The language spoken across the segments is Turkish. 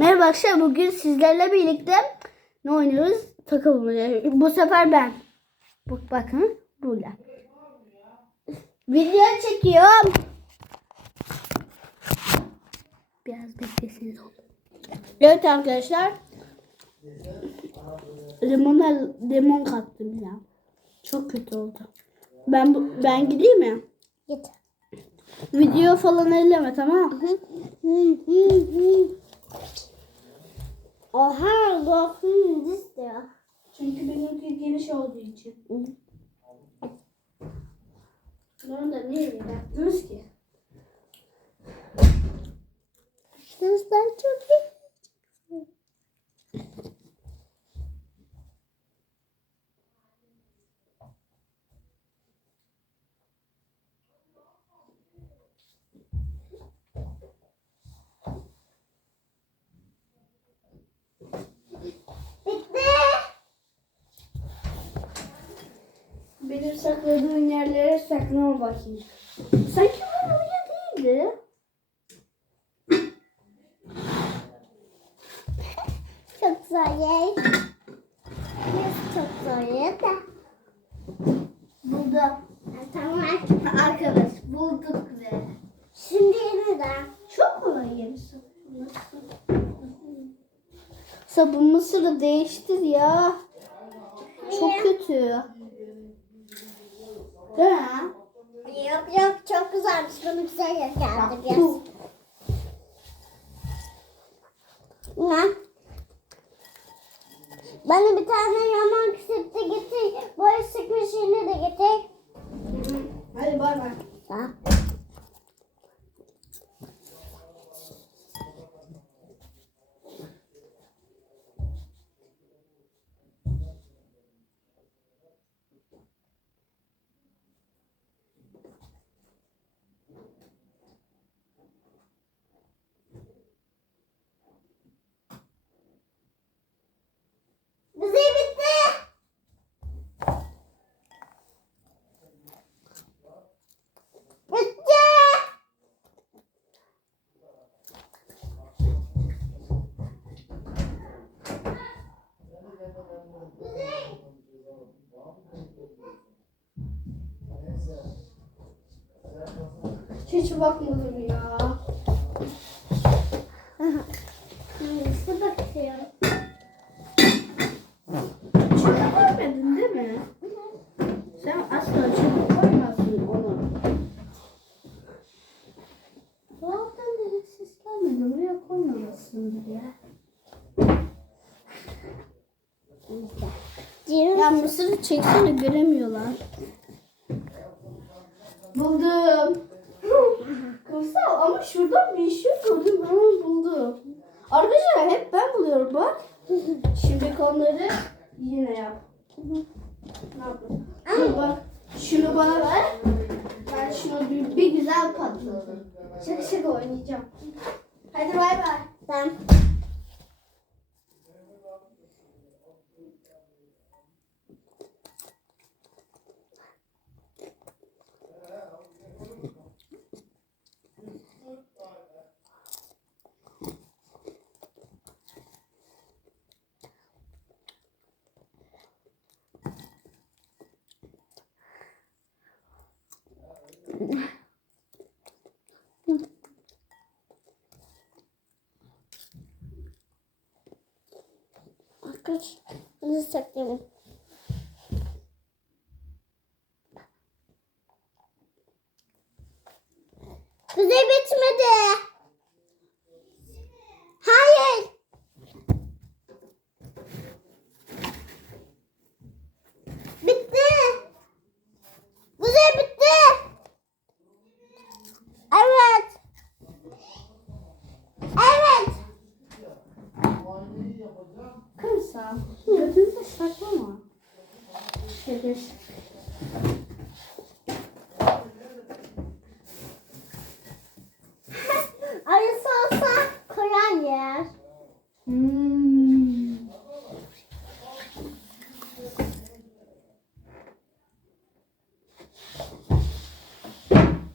Merhaba arkadaşlar bugün sizlerle birlikte ne oynuyoruz? Takı bulmaca. Bu sefer ben. Bak bakın burada. Video çekiyorum. Biraz beklesiniz. Evet arkadaşlar. Limona limon kattım ya. Çok kötü oldu. Ben bu- ben gideyim mi? Git. Video falan elleme tamam Oha dokun istiyor. Çünkü benimki geniş olduğu için. Bunu da niye yaptınız ki? Kızlar çok iyi. Bitti. Benim sakladığım yerlere saklama bakayım. Sanki bu öyle değildi. Çok zor çok zor de. Buldum. Tamam. Arkadaş bulduk ve. Şimdi yeniden. Çok kolay gerisi. Sabun mısırı değiştir ya. Çok kötü. Değil mi? Yok yok çok güzelmiş. Bunu güzel geldi biraz. Ne? Bana bir tane yaman küsüpte getir. Boya sıkma şeyini de getir. Hadi bay bay. Ha. Bize bitti. Bitti. Hiç bakmadım ya. Nasıl bakıyorum? Çöpe koymadın değil mi? Sen asla çöpe koymazsın onu. Dolaptan dedik ses gelmedi. Buraya koymamışsındır ya. Ya mısırı çeksene göremiyorlar. Buldum. Kumsal ama şuradan bir şey gördüm hemen buldum. Arkadaşlar hep ben buluyorum bak. Şimdi onları yine yap. Ne yapayım? Dur bak şunu bana ver. Ben şunu bir, bir güzel patladım. Şaka şaka oynayacağım. Hadi bay bay. Tamam. Arkadaş, bunu saklayayım. Bize bitmedi. Hayır. Bitti. Bize bitti. Evet. Evet. Kumsal. Gözünüzü saklama. Şaka Arısı olsa koyan yer. Hmm.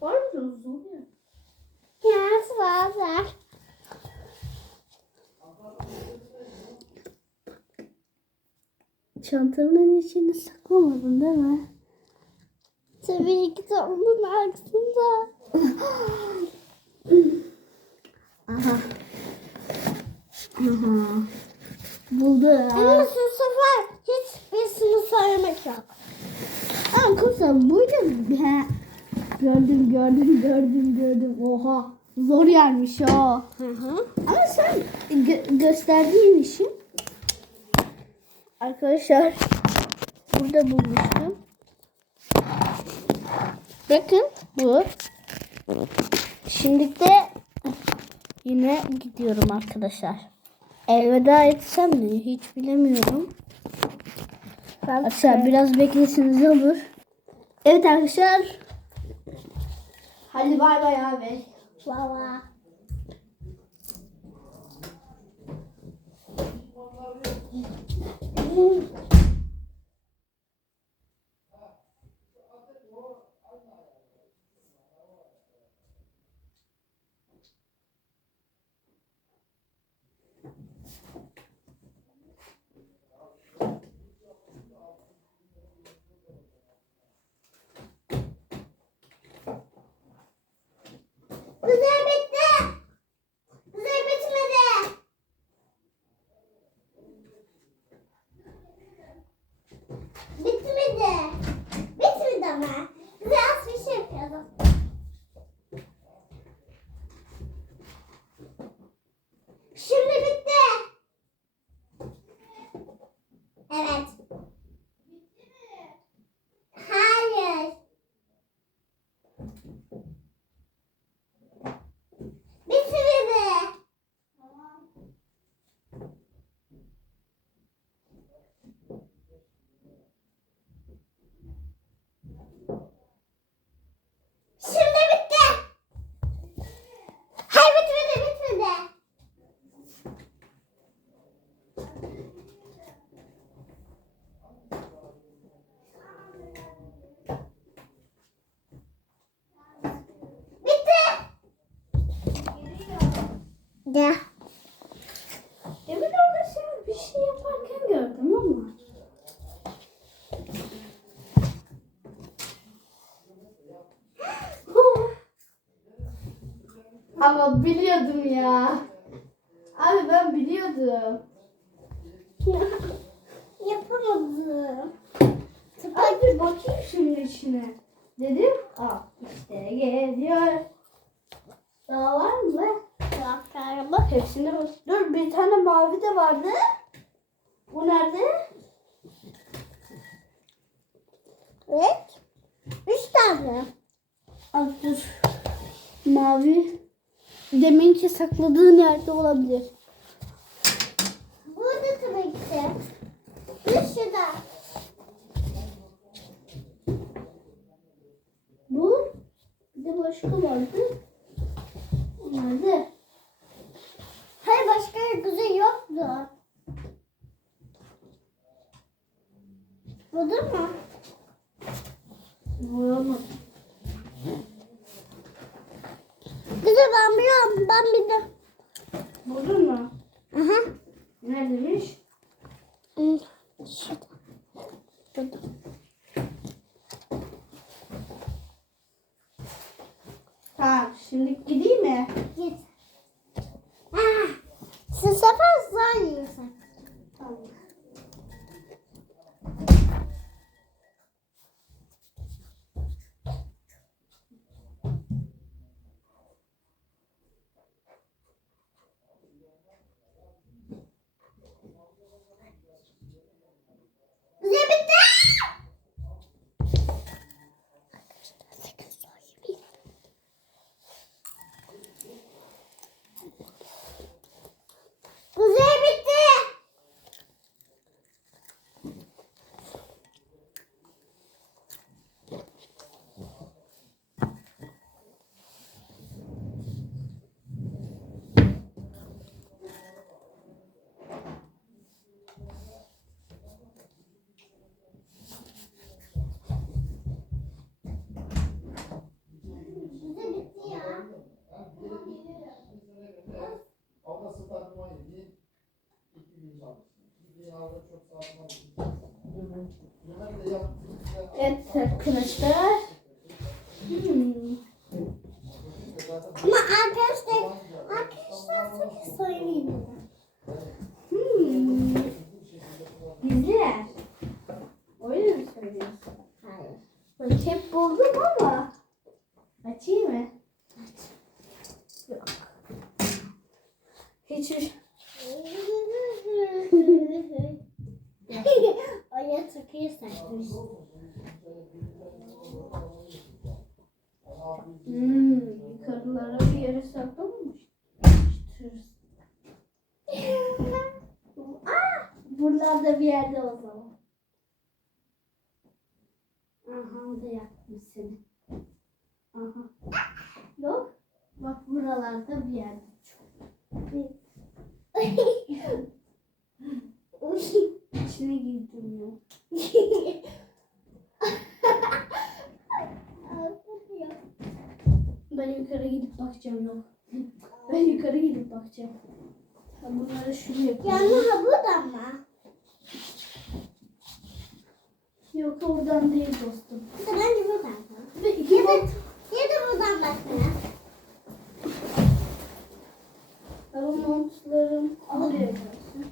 Var mı uzun ya? Yes, var. Çantanın içine saklamadın değil mi? Tabii ki de onun arkasında. Aha. Aha. Buldu. Ama şu sefer hiçbirisini söylemek yok. Ama kumsal buydu. He. Gördüm gördüm gördüm gördüm. Oha. Zor yermiş o. Hı hı. Ama sen gö- gösterdiğin için arkadaşlar burada bulmuştum. Bakın bu. Şimdi de yine gidiyorum arkadaşlar. Elveda etsem mi hiç bilemiyorum. Arkadaşlar biraz bekleseniz olur. Evet arkadaşlar. Hadi bay bay abi. Baba. Ooh. Bir şey yapıyordum. Şimdi bitti. Evet. Hayır. Bitmedi. Şimdi bitti. Hayır bitmedi bitmedi. Bitti. Ya. Demin orada sen bir şey yaparken gördüm ama. ama biliyordum ya. Abi ben biliyordum. Yapamadım. Abi bakayım şunun içine. Dedim. Aa işte geliyor. Daha var mı hepsine bak. Dur bir tane mavi de vardı. Bu nerede? Evet. Üç tane. Al dur. Mavi. Deminki sakladığın yerde olabilir. Burada tabii ki. Bir şurada. Bu. Bir de başka vardı. Nerede? Başka güzel yoktu. Buldun mu? Bulamadım. Güzel ben biliyorum. Ben bildim. Buldun mu? Aha. Neredemiş? Hmm, Şurada. Burada. Tamam şimdi gideyim mi? Git. Ah. Sen sefer zor yiyorsun. Tamam. Güzel bitti. Güzel bitti. Güzel bitti ya. Ablası takmayı değil, iki bin çalışsın. Bir bin avro çok sağlam. Arkadaşlar. Hmm. Ama arkadaşlar, arkadaşlar size söyleyeyim. Hmm. Gizliler. Öyle mi söylüyorsun? Hayır. Bak hep buldum ama. Açayım mı? Yok. Hiç Oraya takıyı sakmış. Hmm, yukarılara bir yere saklamamış. ah, buralarda bir yerde o zaman. Aha o da yakmış seni. Aha. Yok. Bak buralarda bir yerde. İçine girdim ya. Ben yukarı gidip bakacağım yok. Ben yukarı gidip bakacağım. Ha, bunları şuraya koyayım. Yani mı? Yok oradan değil dostum. Bence buradan? Ve iki Ya da, ya da buradan baksana. Ama montlarım gelsin.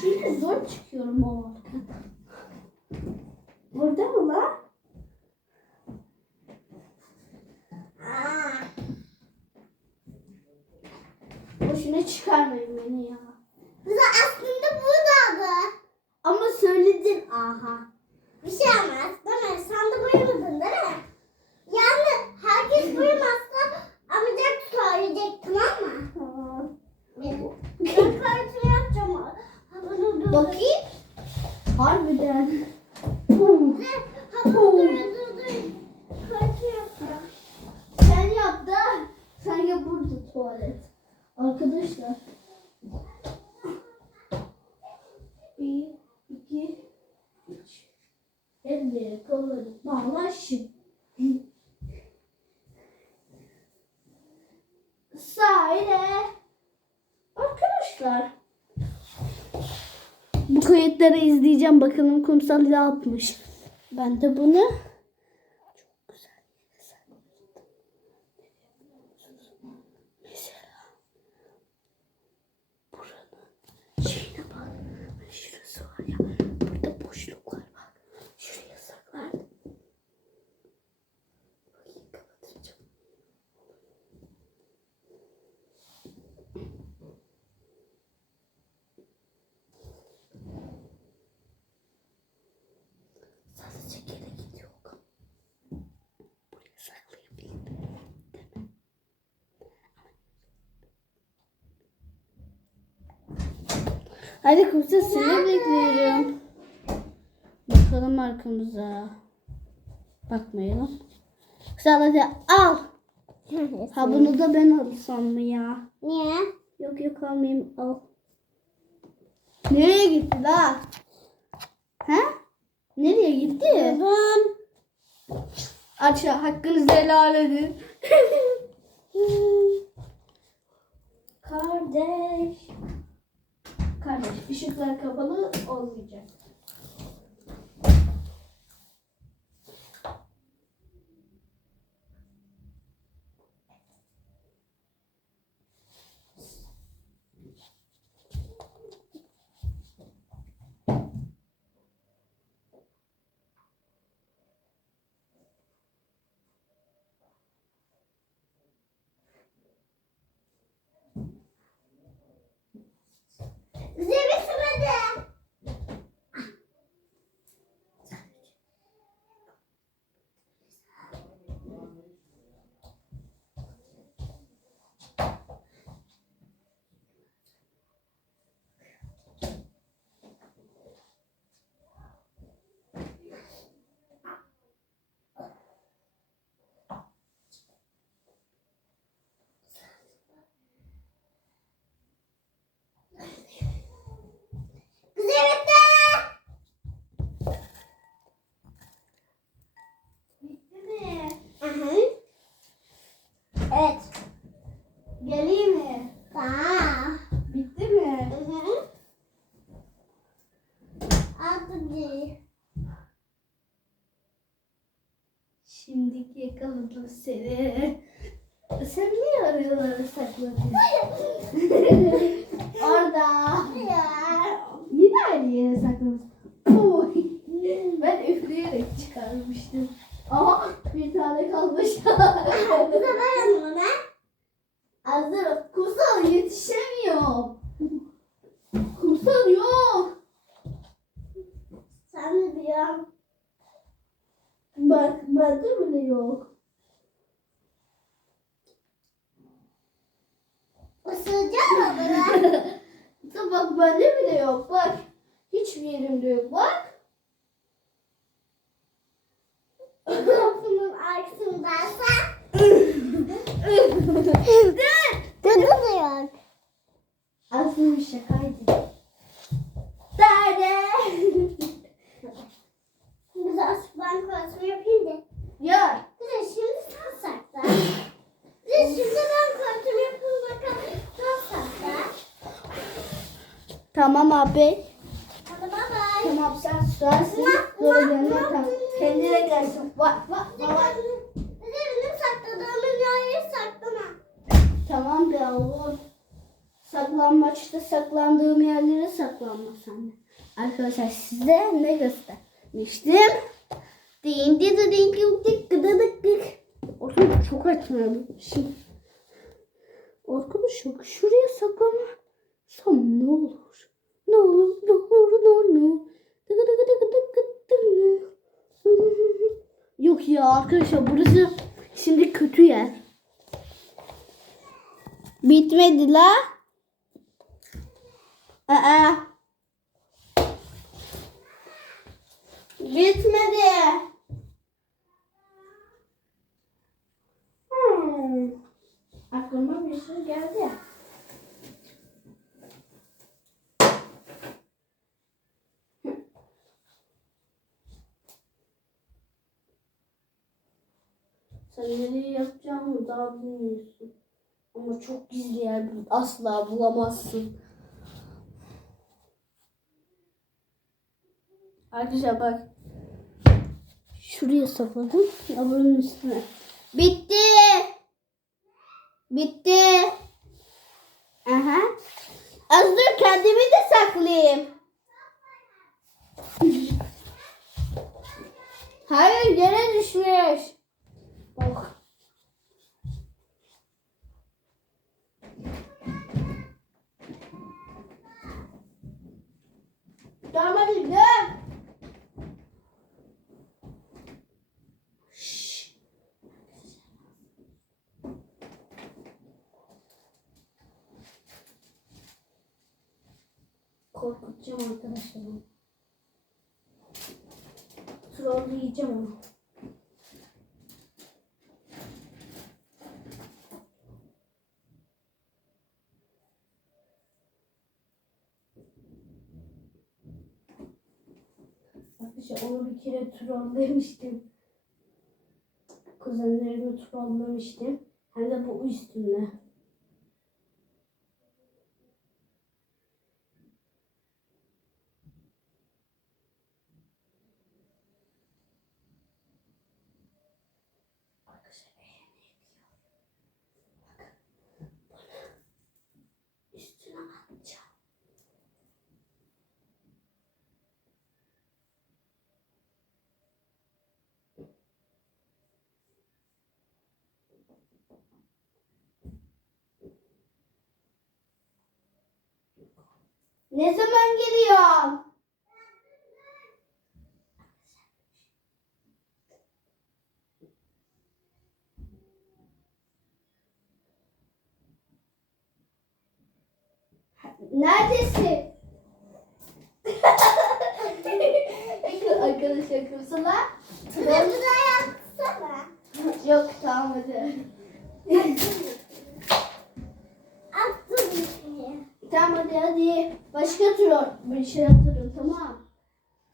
Çünkü zor çıkıyorum o arkadan. Burada mı lan? Boşuna çıkarmayın beni ya. Bize aslında buradaydı. Ama söyledin aha. Bir şey olmaz değil mi? Sen de buyurmadın değil mi? Yani herkes buyurmazsa amcak söyleyecek tamam mı? Tamam. Ben kartını yapacağım. Ha, bunu dur. Bakayım. Harbiden. Ha bunu dur dur dur. Kartını yapacağım. Sen yap da sanki burada tuvalet. Arkadaşlar. Bir, iki, üç. Elleri, kolları bağlaşın. Sahile. Arkadaşlar. Bu kayıtları Bakalım kumsal ne yapmış. Ben de bunu buranın şeyine bak. Şurası var ya. Burada boşluklar var. Şuraya saklardım. Bakayım kapatacağım. Sadece gerek yok. Buraya saklayabilirim. Değil mi? Hadi kumsa seni bekliyorum. Bakalım arkamıza. Bakmayalım. Sadece al. Ha bunu da ben alsam mı ya? Niye? Yok yok almayayım al. Nereye gitti la? He? Nereye gitti? Buldum. Aşağı hakkınızı helal edin. Kardeş. Kardeş ışıklar kapalı olmayacak. Seni. Sen niye arıyorlar sakladın? Orada. Ya. Yine aynı yere saklamışsın. Oy. Ben üfleyerek çıkarmıştım. Aha bir tane kalmış. Bu da ben yanıma. Hazır. Kumsal yetişemiyor. Kumsal yok. Sen de biliyorum. Bak bende bile yok. Isıracak mı bunu? Dur bak bende bile yok. Bak. Hiçbir yerimde yok. Bak. Kapının arkasındaysa. Dur. Tadı da yok. Aslında bir şakaydı. Nerede? Biraz ben kontrol yapayım da. ya. Güzel şimdi sen sakla. Güzel şimdi ben kontrol yapayım bakalım. Sen sakla. Tamam abi. Hadi bay bay. Tamam sen sensin. Doğru yanına tamam. Kendine gelsin. Bak bak bak. Güzel benim sakladığımın yeri saklama. Tamam be oğlum. Saklanmaçta saklandığım yerlere saklanma sen de. Arkadaşlar size ne göstermiştim? Din di di din dik dik dik. Orada çok açmıyorum. Şimdi. Arkadaşlar şuraya saklanmasam ne olur? Ne olur ne olur ne olur ne olur? Dıgı dıgı dıgı dıgı dıgı. Yok ya arkadaşlar burası şimdi kötü yer. Bitmedi la. Aa. Bitmedi. Hmm. Aklıma bir şey geldi. Sen nereye yapacağımı daha bilmiyorsun. Ama çok gizli yer asla bulamazsın. Arkadaşlar bak. Şuraya sakladım. Ya bunun üstüne. Bitti. Bitti. Aha. Az dur kendimi de saklayayım. Hayır yere düşmüş. Bak. Tamam hadi gel. Korkutacağım arkadaşlarım. Trolleyeceğim onu. Arkadaşlar onu bir kere trollemiştim. Kuzenlerimi trollemiştim. Hem de bu üstünde. Arkadaşlar beğeni Bakın. Bunu üstüne atacağım. Ne zaman geliyor? Neredesin? Arkadaşlar kumsala. Şurada yapsana. Yok tamam hadi. Tamam hadi hadi. Başka tür bir şey hatırlıyorum tamam.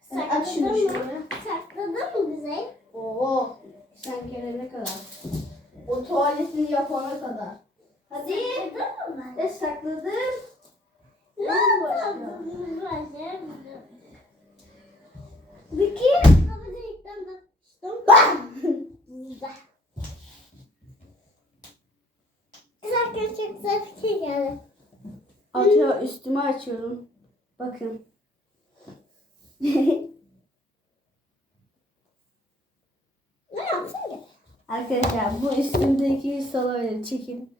Sakladın mı? Sakladın mı güzel? Oo. Sen gelene kadar. O tuvaletini yapana kadar. Hadi. Sakladın mı? E sakladım. Ne oldu? Peki. Güzel gerçek. Güzel. üstümü açıyorum. Bakın. Ne yapsın ki? Arkadaşlar bu üstümdeki salonları çekin.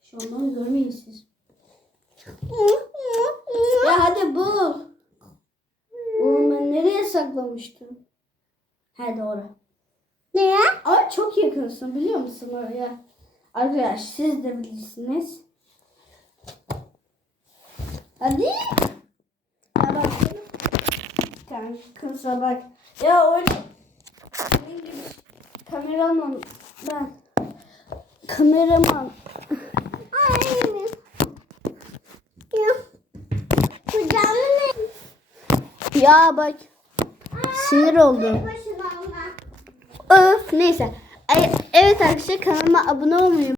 Şu an görmeyin siz. Ya hadi bul. Oğlum ben nereye saklamıştım? He doğru. Ne? Ama çok yakınsın biliyor musun oraya? Arkadaşlar siz de bilirsiniz. Hadi. Ya bak. Kanka bak. Ya öyle. Benim gibi kameraman ben. Kameraman. Ay. Ya. Ne? Ya bak. Sinir oldum. Öf neyse. Ay, evet arkadaşlar kanalıma abone olmayı